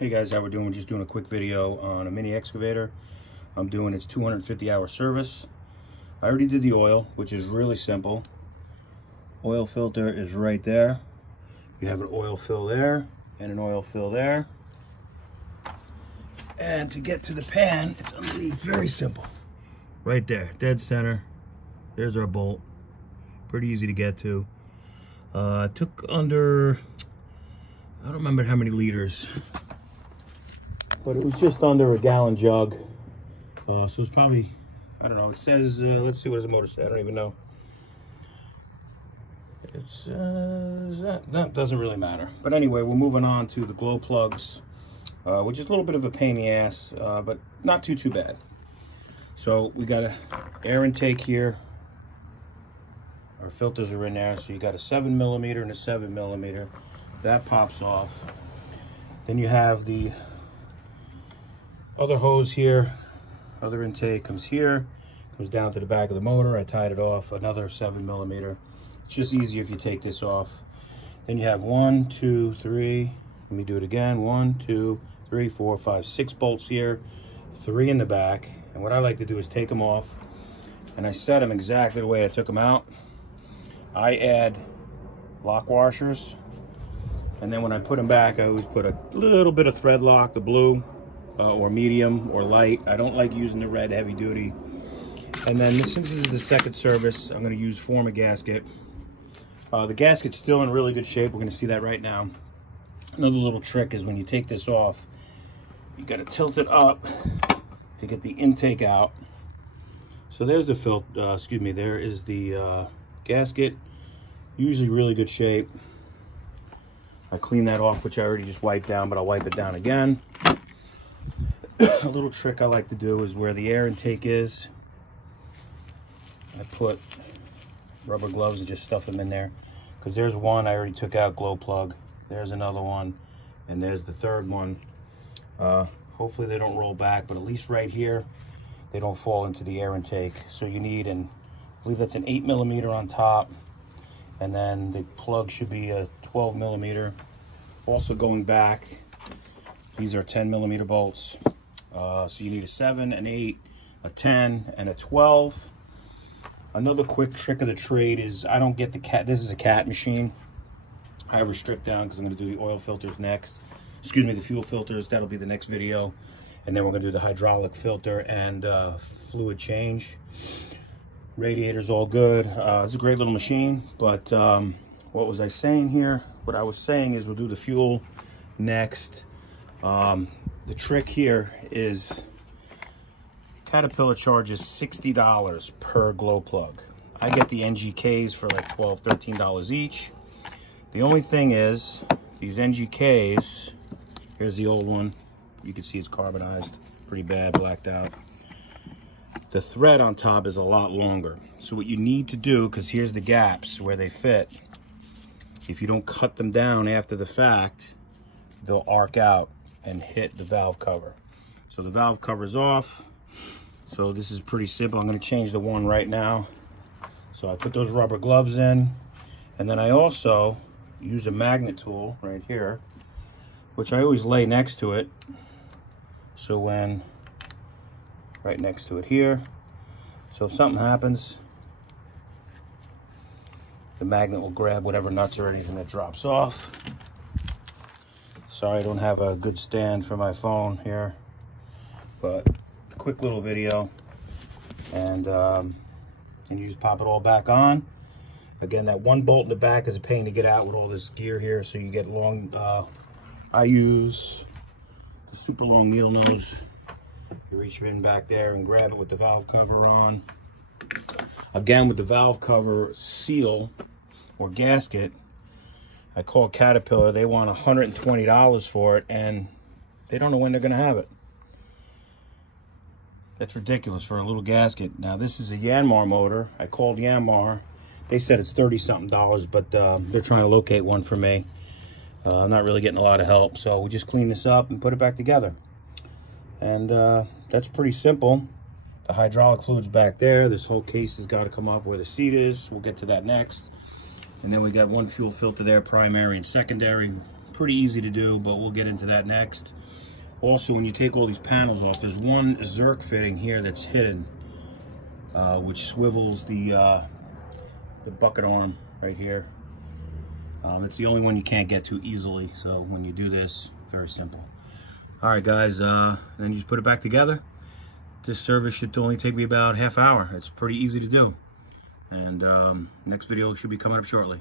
Hey guys, how we're doing? We're just doing a quick video on a mini excavator. I'm doing its 250-hour service. I already did the oil, which is really simple. Oil filter is right there. You have an oil fill there and an oil fill there. And to get to the pan, it's underneath. Very simple. Right there, dead center. There's our bolt. Pretty easy to get to. Took under, I don't remember how many liters, but it was just under a gallon jug. So it's probably, I don't know, it says, let's see, what does the motor say? I don't even know. It's, that doesn't really matter. But anyway, we're moving on to the glow plugs, which is a little bit of a pain in the ass, but not too bad. So we got a air intake here. Our filters are in there, so you got a 7mm and a 7mm. That pops off. Then you have the other hose here. Other intake comes here, goes down to the back of the motor. I tied it off, another 7mm. It's just easier if you take this off. Then you have 1, 2, 3. Let me do it again. 1, 2, 3, 4, 5, 6 bolts here, 3 in the back. And what I like to do is take them off, and I set them exactly the way I took them out. I add lock washers, and then when I put them back, I always put a little bit of thread lock, the blue, or medium or light. I don't like using the red heavy duty. And then since this is the second service, I'm going to use form gasket. The gasket's still in really good shape. We're going to see that right now. Another little trick is when you take this off, you got to tilt it up to get the intake out. So there's the there is the gasket. Usually really good shape. I clean that off, which I already just wiped down, but I'll wipe it down again. A little trick I like to do is where the air intake is, I put rubber gloves and just stuff them in there, because there's one I already took out, glow plug. There's another one, and there's the third one. Hopefully they don't roll back, but at least right here they don't fall into the air intake. So you need, I believe that's an 8mm on top, and then the plug should be a 12mm. Also going back, these are 10mm bolts. So you need a 7, an 8, a 10, and a 12. Another quick trick of the trade is I don't get the cat. This is a cat machine. I have her stripped down because I'm going to do the oil filters next. Excuse me, the fuel filters. That'll be the next video. And then we're going to do the hydraulic filter and fluid change. Radiator's all good. It's a great little machine. But what was I saying here? What I was saying is we'll do the fuel next. The trick here is Caterpillar charges $60 per glow plug. I get the NGKs for like $12, $13 each. The only thing is these NGKs, here's the old one. You can see it's carbonized, pretty bad, blacked out. The thread on top is a lot longer. So what you need to do, because here's the gaps where they fit, if you don't cut them down after the fact, they'll arc out and hit the valve cover. So the valve cover's off. So this is pretty simple. I'm going to change the one right now. So I put those rubber gloves in, and then I also use a magnet tool right here, which I always lay next to it. So when, right next to it here, so if something happens, the magnet will grab whatever nuts or anything that drops off. Sorry, I don't have a good stand for my phone here, but quick little video, and you just pop it all back on. Again, that one bolt in the back is a pain to get out with all this gear here, so you get long, I use the super long needle nose. You reach in back there and grab it with the valve cover on. Again, with the valve cover seal or gasket, I called Caterpillar. They want $120 for it, and they don't know when they're going to have it. That's ridiculous for a little gasket. Now, this is a Yanmar motor. I called Yanmar. They said it's $30-something, but they're trying to locate one for me. I'm not really getting a lot of help, so we just clean this up and put it back together. And that's pretty simple. The hydraulic fluid's back there. This whole case has got to come off where the seat is. We'll get to that next. And then we got one fuel filter there, primary and secondary. pretty easy to do, but we'll get into that next. Also, when you take all these panels off, there's one Zerk fitting here that's hidden, which swivels the bucket arm right here. It's the only one you can't get to easily, so when you do this, very simple. All right, guys, then you just put it back together. This service should only take me about half hour. It's pretty easy to do. And next video should be coming up shortly.